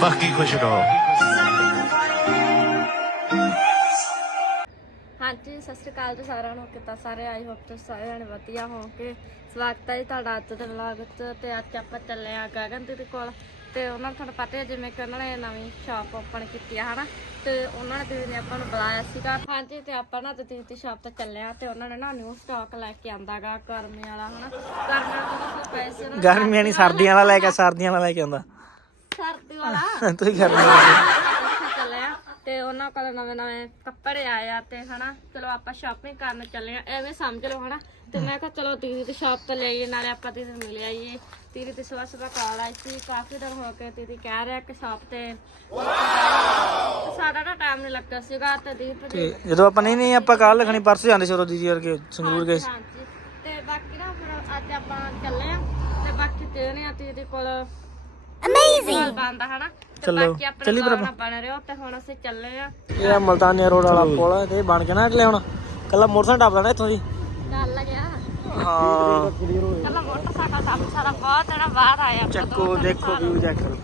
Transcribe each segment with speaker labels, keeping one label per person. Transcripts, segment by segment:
Speaker 1: ਬਾਕੀ ਖੁਸ਼ ਰਹੋ।
Speaker 2: ਹਾਂਜੀ ਸਤਿ ਸ਼੍ਰੀ ਅਕਾਲ ਜੀ ਸਾਰਿਆਂ ਨੂੰ। ਕਿੱਦਾਂ ਸਾਰੇ ਆਈ ਹੋਪ ਤੁਸੀਂ ਸਾਰੇ ਜਣੇ ਵਧੀਆ ਹੋਵੋਗੇ। ਸਵਾਗਤ ਹੈ ਜੀ ਤੁਹਾਡਾ ਅੱਜ ਦੇ ਵਲੌਗ 'ਚ ਤੇ ਅੱਜ ਆਪਾਂ ਚੱਲੇ ਆ ਗਗਨ ਦੀਦੀ ਕੋਲ। ਤੇ ਉਹਨਾਂ ਨੂੰ ਤੁਹਾਨੂੰ ਪਤਾ ਹੈ ਜਿਵੇਂ ਕਿ ਉਹਨਾਂ ਨੇ ਨਵੀਂ ਸ਼ਾਪ ਓਪਨ ਕੀਤੀ ਆ ਹਨਾ? ਤੇ ਉਹਨਾਂ ਨੇ ਦੀਦੀ ਨੇ ਆਪਾਂ ਨੂੰ ਬੁਲਾਇਆ ਸੀਗਾ। ਹਾਂਜੀ ਤੇ ਆਪਾਂ ਨਾ ਤੇ ਦੀਦੀ ਦੀ ਸ਼ਾਪ ਤੇ ਚੱਲੇ ਆ ਤੇ ਉਹਨਾਂ ਨੇ ਨਾ ਨਿਊ ਸਟਾਕ ਲੈ ਕੇ ਆਂਦਾਗਾ ਗਰਮੀ ਵਾਲਾ ਹਨਾ? ਗਰਮੀ ਵਾਲਾ ਤਾਂ ਪੈਸੇ ਉਹਨਾਂ ਨੇ
Speaker 3: ਗਰਮੀਆਂ ਨਹੀਂ ਸਰਦੀਆਂ ਵਾਲਾ ਲੈ ਕੇ ਸਰਦੀਆਂ ਵਾਲਾ ਲੈ ਕੇ ਆਉਂਦਾ।
Speaker 2: ਸਰਦੀ ਵਾਲਾ
Speaker 3: ਤੂੰ ਗਰਮੀ ਵਾਲਾ
Speaker 2: ਉੱਥੇ ਤੇ ਉਹਨਾਂ ਕੋਲ ਨਵੇਂ ਨਵੇਂ ਕੱਪੜੇ ਆਏ ਆ ਤੇ ਹਨਾ ਚਲੋ ਆਪਾਂ ਸ਼ਾਪਿੰਗ ਕਰਨ ਚੱਲੇ ਆ। ਐਵੇਂ ਸਮਝ ਲਓ ਹਨਾ। ਤੇ ਮੈਂ ਕਿਹਾ ਚਲੋ ਦੀਦੀ ਦੀ ਸ਼ਾਪ ਤੇ ਲਈਏ ਨਾਲੇ ਆਪਾਂ ਦੀਦੀ ਨੂੰ ਮਿਲ ਆਈਏ। ਦੀਦੀ ਤੇ ਸਵੇਰ ਸਵੇਰ ਕਾਲ ਆਈ ਸੀ ਕਾਫੀ ਦਿਨ ਹੋ ਗਏ ਦੀਦੀ ਕਹਿ ਰਿਹਾ ਕਿ ਸ਼ਾਪ ਤੇ। ਤੇ ਸਾਡਾ ਤਾਂ ਟਾਈਮ ਨਹੀਂ ਲੱਗਾ ਸੀਗਾ ਤੇ ਦੀਦੀ ਤੇ
Speaker 3: ਤੇ ਜਦੋਂ ਆਪਾਂ ਨਹੀਂ ਨਹੀਂ ਆਪਾਂ ਕੱਲ ਲਖਣੀ ਪਰਸੋਂ ਜਾਂਦੇ ਸੀ ਉਦੋਂ ਦੀਦੀ ਵਰਗੇ ਸੰਗਰੂਰ ਗਏ ਸੀ।
Speaker 2: ਹਾਂਜੀ ਤੇ ਬਾਕੀ ਨਾ ਫਿਰ ਅੱਜ ਆਪਾਂ ਚੱਲੇ ਆ। ਤੇ ਬਾਕੀ ਦੇਖਦੇ ਆ ਦੀਦੀ ਕੋਲ ਅਮੇਜ਼ਿੰਗ ਬੰਦਾ ਹਨਾ? ਤੇ
Speaker 3: ਚੱਲੋ,
Speaker 2: ਬਾਕੀ ਆਪਣੇ
Speaker 3: ਚੱਲੀ
Speaker 2: vlog ਨਾਲ ਬਣੇ ਰਹੋ ਤੇ ਹੁਣ ਅਸੀਂ ਚੱਲੇ ਆ
Speaker 3: ਇਹ ਆ ਮਲਤਾਨੀਆ ਰੋਡ ਵਾਲਾ ਪੁਲ ਆ ਤੇ ਇਹ ਬਣ ਕੇ ਨਾ ਅਗਲੇ ਹੁਣ। ਕੱਲਾ ਮੋਟਰਸਾਈਕਲ ਟੱਪ ਲੈਣਾ ਇੱਥੋਂ ਦੀ।
Speaker 2: ਚੱਲ ਲੱਗਿਆ।
Speaker 3: ਹਾਂ।
Speaker 2: ਕੱਲਾ ਮੋਟਰਸਾਈਕਲ ਦਾ ਸਾਰਾ ਬਹੁਤ ਜਣਾ ਬਾਹਰ ਆਇਆ
Speaker 3: ਚੱਕੋ ਦੇਖੋ ਵਿਊ ਚੈੱਕ ਕਰੋ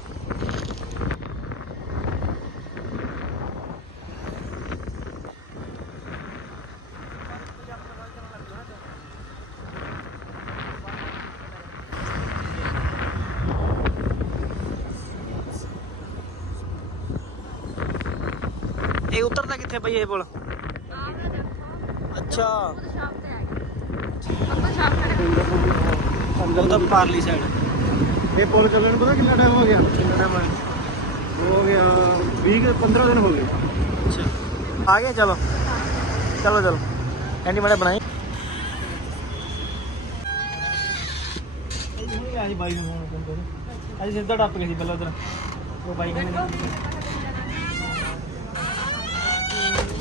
Speaker 3: ਇਹ ਉਤਰਦਾ ਕਿੱਥੇ ਪਈ ਇਹ ਪੁਲ ਅੱਛਾ। ਉਹ ਤਾਂ ਪਾਰਲੀ ਸਾਈਡ
Speaker 4: ਇਹ ਪੁਲ ਚੱਲਣ ਪਤਾ ਕਿੰਨਾ ਟਾਈਮ ਹੋ ਗਿਆ?
Speaker 3: ਕਿੰਨਾ
Speaker 4: ਹੋ ਗਿਆ? 20 15 ਦਿਨ ਹੋ ਗਏ।
Speaker 3: ਅੱਛਾ। ਆ ਗਏ ਚਲੋ। ਚਲੋ ਚਲੋ। ਐਂਡੀ ਮੈਨੇ ਬਣਾਈ। ਅੱਜ ਬਾਈ ਨੂੰ ਫੋਨ ਕਰਦੇ ਅੱਜ ਸਿੱਧਾ ਟੱਪ ਗਏ ਸੀ ਪਹਿਲਾਂ ਉਧਰ। ਉਹ ਬਾਈ ਕਹਿੰਦੇ
Speaker 2: ਜਿਹੜੇ ਇਤਰੋ ਤਾਂ ਹੋਰ ਬਾਹਰ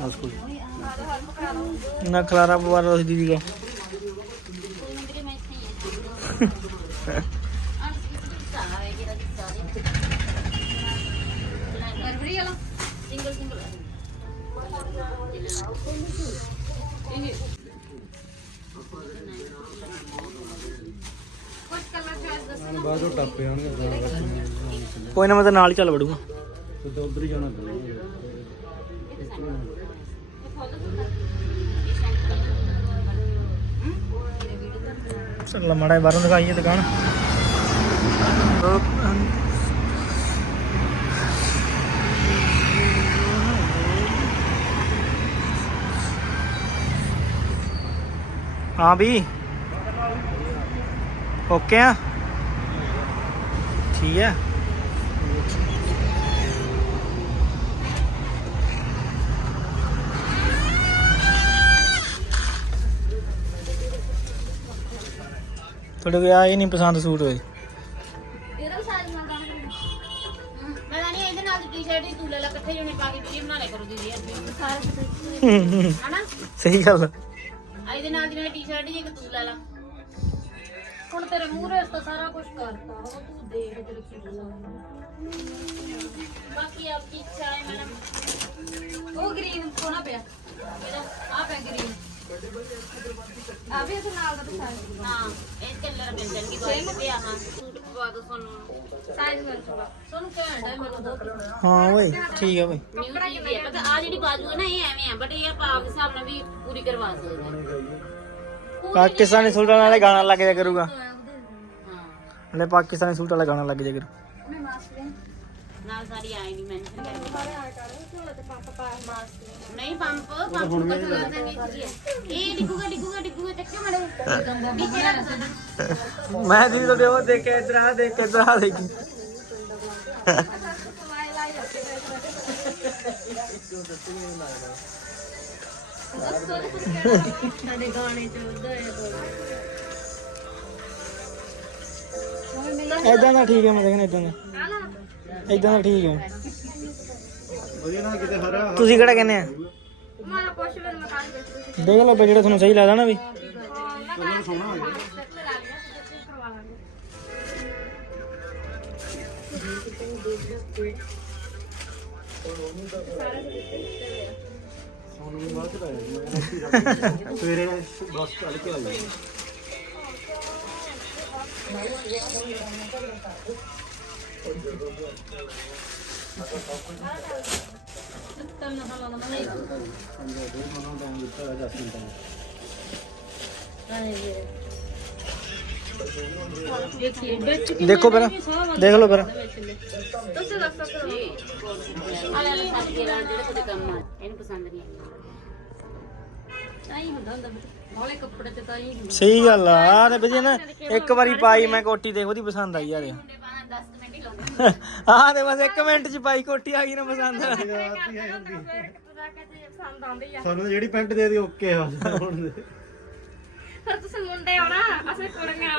Speaker 2: ਬਸ
Speaker 3: ਕੋਈ ਨਾ ਖਲਾਰਾ ਪਵਾ ਰੋ ਦੀਦੀ ਕੋ
Speaker 4: ਬਾਅਦੋਂ ਟੱਪ ਜਾਣਗੇ
Speaker 3: ਕੋਈ ਨਾ ਮੈਂ ਤਾਂ ਨਾਲ ਹੀ ਚੱਲ ਵੜੂਗਾ
Speaker 4: ਤੇ ਉਧਰ ਹੀ ਜਾਣਾ ਪਊਗਾ
Speaker 3: ਚੱਲ ਮਾੜਾ ਜਿਹਾ ਬਾਹਰੋਂ ਦਿਖਾਈਏ ਦੁਕਾਨ ਹਾਂ ਵੀ ਓਕੇ ਆ ਠੀਕ ਹੈ। ਤੁਹਾਡੇ ਕੋਈ ਆ ਇਹ ਨਹੀਂ ਪਸੰਦ ਸੂਟ ਹੋਏ।
Speaker 2: ਇਹਦਾ ਸਾਈਜ਼ ਮੰਗਾ
Speaker 5: ਮੈਂ ਤਾਂ ਨਹੀਂ ਇਹਦੇ ਨਾਲ ਦੀ ਟੀ-ਸ਼ਰਟ ਹੀ ਤੂੰ ਲੈ ਲੈ ਇਕੱਠੇ ਜਣੇ ਪਾ ਕੇ ਵੀਡੀਓ ਬਣਾ ਲਿਆ ਕਰੋ ਦੀਦੀ ਅੱਜ
Speaker 2: ਸਾਰੇ
Speaker 5: ਹਨਾ
Speaker 3: ਸਹੀ ਗੱਲ
Speaker 5: ਆ। ਇਹਦੇ ਨਾਲ ਦੀ ਨਾਲ ਟੀ-ਸ਼ਰਟ ਹੀ ਇੱਕ ਤੂੰ ਲੈ ਲਾ। ਹੁਣ ਤੇਰੇ ਮੂਹਰੇ ਤਾਂ ਸਾਰਾ ਕੁਝ ਕਰਤਾ। ਤੂੰ ਦੇਖ ਤੇਰੇ ਕੀ ਬਾਕੀ ਆਪ ਕੀ ਇੱਛਾ ਹੈ ਮੈਡਮ। ਉਹ ਗ੍ਰੀਨ ਸੋਨਾ ਪਿਆ। ਇਹਦਾ ਆ ਪਿਆ ਗ੍ਰੀਨ
Speaker 2: ਆ ਵੀ ਇਹਦੇ ਨਾਲ ਦਾ ਤਾਂ ਸਾਈਜ਼
Speaker 5: ਹਾਂ ਇਹ ਕਲਰ ਮਿਲ ਜਾਣਗੇ ਬਾਈ ਤੇ ਆਹਾਂ। ਸੂਟ ਪਵਾ ਦੋ ਤੁਹਾਨੂੰ।
Speaker 2: ਸਾਈਜ਼ ਮਿਲ ਜੂਗਾ।
Speaker 5: ਤੁਹਾਨੂੰ ਘੈਂਟ ਹੈ ਮੈਨੂੰ ਦੋ
Speaker 3: ਹਾਂ ਓਏ ਠੀਕ ਆ ਬਈ।
Speaker 5: ਨਿਊ ਚੀਜ਼ ਹੈ ਪਤਾ ਆ ਜਿਹੜੀ ਬਾਜੂ ਹੈ ਨਾ ਇਹ ਐਵੇਂ ਆ ਬਟ ਇਹ ਆਪਾਂ ਆਪ ਦੇ ਹਿਸਾਬ ਨਾਲ ਵੀ ਪੂਰੀ ਕਰਵਾ ਸਕਦੇ ਹਾਂ।
Speaker 3: ਪਾਕਿਸਤਾਨੀ ਸੂਟ ਵਾਲੇ ਗਾਣਾ ਲੱਗ ਜਾ ਕਰੂਗਾ।
Speaker 5: ਹਾਂ
Speaker 3: ਹਲੇ ਪਾਕਿਸਤਾਨੀ ਸੂਟ ਵਾਲਾ ਗਾਣਾ ਲੱਗ ਜਾ ਕਰੂ
Speaker 2: ਮੈਂ ਮਾਸਕ ਲੈ
Speaker 5: ਨਾਲ ਸਾਰੀ ਆਈ ਨਹੀਂ ਮੈਂਸ਼ਨ ਕਰਕੇ
Speaker 2: ਸਾਰੇ ਆ ਕਰ ਝੋਲੇ ਤੇ ਪੰਪ ਪਾ ਮਾਸਕ
Speaker 5: ਨਹੀਂ ਪੰਪ ਪੰਪ ਕੱਟ ਕਰ ਦਾਂਗੇ ਕੀ ਹੈ ਇਹ ਡਿੱਗੂਗਾ ਡਿੱਗੂਗਾ ਡਿੱਗੂਗਾ ਚੱਕਿਓ ਮੜੇ ਨੀਚੇ ਰੱਖ ਦੇਣਾ
Speaker 3: ਮੈਂ ਦੀਦੀ ਤੁਹਾਡੇ ਉਹ ਦੇਖ ਕੇ ਇਧਰ ਆ ਦੇਖ ਕੇ ਇਧਰ ਆ ਦੇਖੀ।
Speaker 5: ਸਾਡੇ ਗਾਣੇ ਚ ਉਦਾਂ
Speaker 3: ਇਦਾਂ ਦਾ ਠੀਕ ਹੈ ਮੈਂ ਦੇਖਣਾ ਇਦਾਂ ਦਾ। ਇਦਾਂ ਦਾ ਠੀਕ ਹੈ।
Speaker 4: ਵਧੀਆ ਨਾ ਕਿਤੇ ਹਰਾ
Speaker 3: ਤੁਸੀਂ ਕਿਹੜਾ ਕਹਿੰਦੇ ਆ?
Speaker 2: ਮੈਂ ਕੁਛ ਵੀ ਮੈਂ ਕਾਹ ਦੇ
Speaker 3: ਦੇਖ ਲਓ ਜਿਹੜਾ ਤੁਹਾਨੂੰ ਸਹੀ ਲੱਗਦਾ ਨਾ ਵੀ।
Speaker 4: ਕਲਰ ਸੋਹਣਾ ਹੋ ਗਿਆ। ਵੀ ਬਾਅਦ ਚ ਲਾਇਆ ਸਵੇਰੇ ਬੱਸ ਚੜ ਕੇ ਆਈ
Speaker 3: ਦੇਖੋ ਪਹਿਲਾਂ ਦੇਖ ਲਓ ਫਿਰ
Speaker 2: ਤੁਸੀਂ ਦੱਸੋ ਕਰੋ
Speaker 5: ਆਲੇ ਆਲੇ ਸਾਡੇ ਕੇ ਰਾਂ ਜਿਹੜੇ ਤੁਹਾਡੇ ਕੰਮ ਆ ਇਹਨੂੰ ਪਸੰਦ ਨਹੀਂ ਆਈ ਆਈ ਹੁੰਦਾ ਹੁੰਦਾ ਮੋਲੇ ਕੱਪੜੇ ਤੇ ਤਾਂ ਹੀ ਹੁੰਦੇ।
Speaker 3: ਸਹੀ ਗੱਲ ਆ ਤੇ ਬਜੀ ਨਾ ਇੱਕ ਵਾਰੀ ਪਾਈ ਮੈਂ ਕੋਟੀ ਤੇ ਉਹਦੀ ਪਸੰਦ ਆਈ ਯਾਰ
Speaker 5: 10 ਮਿੰਟ ਹੀ ਲਾਉਂਦੇ।
Speaker 3: ਆਹ ਤੇ ਬਸ ਇੱਕ ਮਿੰਟ ਚ ਪਾਈ ਕੋਟੀ ਆ ਗਈ ਨਾ ਪਸੰਦ।
Speaker 2: ਆਉਂਦੀ ਆ।
Speaker 4: ਸਾਨੂੰ ਤਾਂ ਜਿਹੜੀ ਪੈਂਟ ਦੇ ਦੀ ਓਕੇ ਆ। ਹੁਣ ਦੇ
Speaker 2: ਫਿਰ ਤੁਸੀਂ ਮੁੰਡੇ ਨਾ ਅਸੀਂ ਕੁੜੀਆਂ।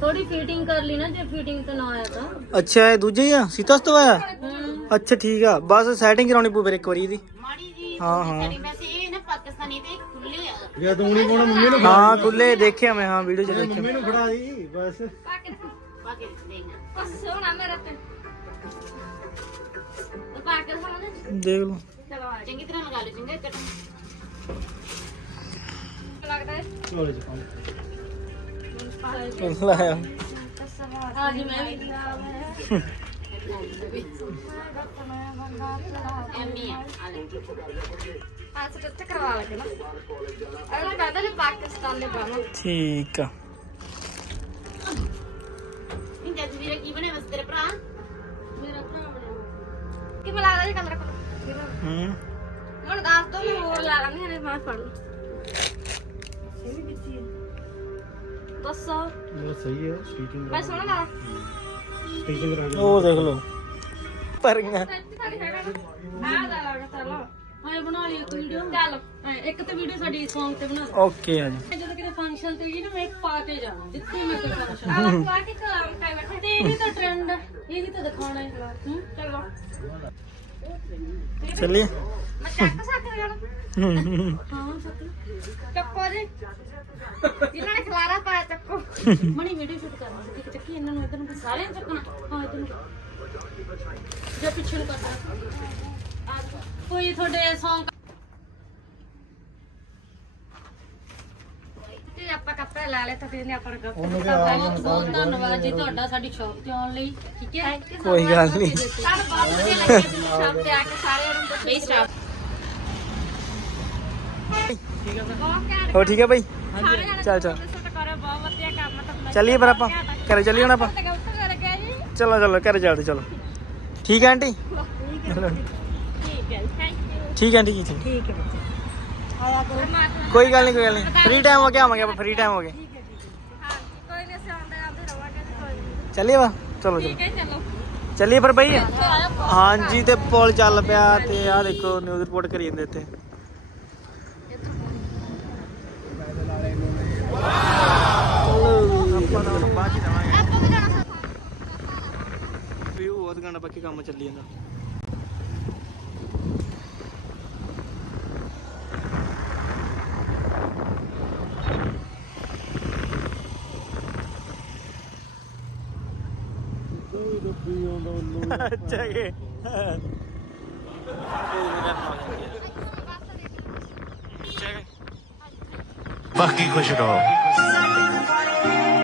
Speaker 5: ਥੋੜੀ ਫਿਟਿੰਗ ਕਰ ਲਈ ਨਾ ਜੇ ਫਿਟਿੰਗ ਤੇ ਨਾ ਆਇਆ ਤਾਂ।
Speaker 3: ਅੱਛਾ ਇਹ ਦੂਜੇ ਹੀ ਆ? ਸੀਤਸ ਤੋਂ ਆਇਆ? ਅੱਛਾ ਠੀਕ ਆ। ਬਸ ਸੈਟਿੰਗ ਕਰਾਉਣੀ ਪਊ ਫਿਰ ਇੱਕ ਵਾਰੀ ਇਹਦੀ।
Speaker 5: ਮਾੜੀ ਜੀ
Speaker 3: ਹਾਂ ਹਾਂ।
Speaker 5: ਵੈਸੇ ਇਹ ਨਾ ਪਾਕਿਸਤਾਨੀ ਤੇ ਖੁੱਲੇ ਆ।
Speaker 4: ਜਾਂ ਤੂੰ ਨਹੀਂ ਕੋਣ ਮੰਮੀ ਨੂੰ
Speaker 3: ਹਾਂ ਖੁੱਲੇ ਦੇਖਿਆ ਮੈਂ ਹਾਂ ਵੀਡੀਓ ਚ ਦੇਖਿਆ।
Speaker 4: ਮੰਮੀ ਨੂੰ ਫੜਾ ਦੀ ਬਸ।
Speaker 2: ਦਿਖਾ।
Speaker 3: ਲਓ।
Speaker 5: ਚੰਗੀ ਤਰ੍ਹਾਂ ਲਗਾ ਲਓ ਚੰਗਾ ਕੱਟ
Speaker 4: ਚ
Speaker 3: ਲਾਇਆ।
Speaker 5: ਜੀ ਮੈਂ ਵੀ। ਐਮੀ ਆ ਆ ਲੈ
Speaker 2: ਅੱਜ ਤੇ ਕਰਵਾ ਲਗੇ ਨਾ ਅਗਲੇ ਕਹਿੰਦਾ ਨੇ ਪਾਕਿਸਤਾਨ ਦੇ ਬਾਹਰ
Speaker 3: ਠੀਕ ਆ।
Speaker 5: ਇਹ ਜੱਜ ਵੀਰੇ ਕੀ ਬਣੇ ਬਸ ਤੇਰੇ ਭਰਾ ਮੇਰਾ ਭਰਾ ਬਣਿਆ
Speaker 2: ਕੀ ਬੁਲਾ ਜੀ ਕਮਰਾ ਕੋਲ
Speaker 3: ਹੂੰ।
Speaker 2: ਹੁਣ ਦੱਸ ਦੋ ਮੈਂ ਹੋਰ ਲਾ ਲਾਂਗੀ ਹਲੇ ਮੈਂ ਫੜ ਲੂ ਦੱਸੋ।
Speaker 4: ਇਹ ਸਹੀ ਹੈ ਸਟੀਚਿੰਗ
Speaker 2: ਮੈਂ ਸੋਹਣਾ ਲਾ
Speaker 4: ਸਟੀਚਿੰਗ ਕਰਾ ਕੇ
Speaker 3: ਉਹ ਦੇਖ ਲਓ। ਪਰੀਆਂ
Speaker 5: ਹਾਂ ਬਣਾ ਲਈ ਇੱਕ ਵੀਡੀਓ
Speaker 2: ਚੱਲ
Speaker 5: ਇੱਕ ਤੇ ਵੀਡੀਓ ਸਾਡੀ Song ਤੇ ਬਣਾ
Speaker 3: ਓਕੇ ਆ ਜੀ।
Speaker 5: ਜਦੋਂ ਕਿਤੇ ਫੰਕਸ਼ਨ ਤੇ ਜੀ ਨਾ ਮੈਂ ਪਾ ਕੇ ਜਾਣਾ ਜਿੱਥੇ ਮੈਂ ਕੋਈ ਫੰਕਸ਼ਨ
Speaker 2: ਆ ਪਾ ਕੇ ਕਲਾਮ ਖਾਈ ਬੈਠੇ।
Speaker 5: ਤੇ ਇਹੀ ਤਾਂ ਟ੍ਰੈਂਡ ਇਹੀ ਤਾਂ ਦਿਖਾਉਣਾ ਹੈ। ਹੂੰ?
Speaker 3: ਚੱਲੀਏ।
Speaker 2: ਮੈਂ ਚੱਕ ਸਕਦਾ ਹਾਂ
Speaker 3: ਹੂੰ
Speaker 5: ਹਾਂ ਸੱਚ
Speaker 2: ਚੱਕੋ ਜੀ। ਇਹਨਾਂ ਨੇ ਖਲਾਰਾ ਪਾਇਆ ਚੱਕੋ।
Speaker 5: ਮਣੀ ਵੀਡੀਓ ਸ਼ੂਟ ਕਰਨਾ ਸੀ ਇੱਕ ਚੱਕੀ ਇਹਨਾਂ ਨੂੰ ਇਧਰ ਨੂੰ ਸਾਰਿਆਂ ਨੂੰ ਚੱਕਣਾ। ਹਾਂ ਇਧਰ ਨੂੰ। ਜਾਂ ਪਿੱਛੇ ਨੂੰ ਕਰਨਾ ਆ ਕੋਈ ਤੁਹਾਡੇ Song
Speaker 2: ਤੇ ਆਪਾਂ ਕੱਪੜੇ ਲਾ ਲਏ ਤਾਂ ਫਿਰ ਆਪਾਂ ਨੂੰ ਕੱਪੜੇ
Speaker 5: ਬਹੁਤ ਬਹੁਤ ਧੰਨਵਾਦ ਜੀ ਤੁਹਾਡਾ ਸਾਡੀ ਸ਼ੌਪ ਤੇ ਆਉਣ ਲਈ ਠੀਕ ਹੈ?
Speaker 3: ਕੋਈ ਗੱਲ ਨਹੀਂ।
Speaker 2: ਸਾਨੂੰ ਬਹੁਤ ਵਧੀਆ ਲੱਗਿਆ ਤੁਹਾਨੂੰ ਸ਼ਾਮ ਤੇ ਆ ਕੇ ਸਾਰਿਆਂ ਨੂੰ ਤੁਸੀਂ
Speaker 5: ਬਈ ਸਟਾਫ
Speaker 2: ਬਹੁਤ ਘੈਂਟ
Speaker 3: ਹੋ ਠੀਕ ਹੈ ਬਾਈ?
Speaker 2: ਸਾਰੇ ਜਣੇ
Speaker 3: ਚੱਲ ਚੱਲ।
Speaker 2: ਸੂਟ ਕਰੋ ਬਹੁਤ ਵਧੀਆ ਕੰਮ ਤਾਂ
Speaker 3: ਚੱਲੀਏ ਫਿਰ ਆਪਾਂ। ਘਰੇ ਚੱਲੀਏ ਹੁਣ ਆਪਾਂ?
Speaker 2: ਤੇ ਉੱਠ ਕਰ ਗਿਆ ਜੀ।
Speaker 3: ਚਲੋ ਚਲੋ ਘਰੇ ਚੱਲਦੇ ਚਲੋ। ਠੀਕ ਹੈ ਆਂਟੀ? ਚਲੋ
Speaker 2: ਠੀਕ ਹੈ ਥੈਂਕ ਯੂ
Speaker 3: ਠੀਕ ਹੈ ਆਂਟੀ ਜੀ ਠੀਕ।
Speaker 2: ਠੀਕ ਹੈ ਬੱਚੇ। ਆਇਆ ਕਰੋ
Speaker 3: ਕੋਈ ਗੱਲ ਨਹੀਂ ਕੋਈ ਗੱਲ ਨਹੀਂ। ਫ੍ਰੀ ਟਾਈਮ ਹੋ ਗਿਆ ਆਵਾਂਗੇ ਆਪਾਂ ਫ੍ਰੀ ਟਾਈਮ ਹੋ ਗਏ
Speaker 2: ਹਾਂ ਕੋਈ ਨਹੀਂ ਅਸੀਂ ਆਉਂਦੇ ਆਉਂਦੇ ਰਵਾਂਗੇ ਜੀ, ਕੋਈ ਨਹੀਂ।
Speaker 3: ਚੱਲੀਏ ਵਾ ਚਲੋ ਚਲੋ।
Speaker 2: ਠੀਕ ਹੈ ਚਲੋ।
Speaker 3: ਚੱਲੀਏ ਫਿਰ ਬਈ। ਹਾਂਜੀ ਤੇ ਪੁਲ ਚੱਲ ਪਿਆ ਤੇ ਆਹ ਦੇਖੋ ਨਿਊਜ਼ ਰਿਪੋਰਟ ਕਰੀ ਜਾਂਦੇ ਇੱਥੇ। ਆਪਾਂ ਤਾਂ ਹੁਣ ਬਾਅਦ ਚ ਜਾਵਾਂਗੇ
Speaker 2: ਆਪਾਂ ਵੀ ਜਾਣਾ
Speaker 3: ਵੀ ਅੱਛਾ ਕਿ
Speaker 1: ਬਾਕੀ ਖੁਸ਼ ਰਹੋ।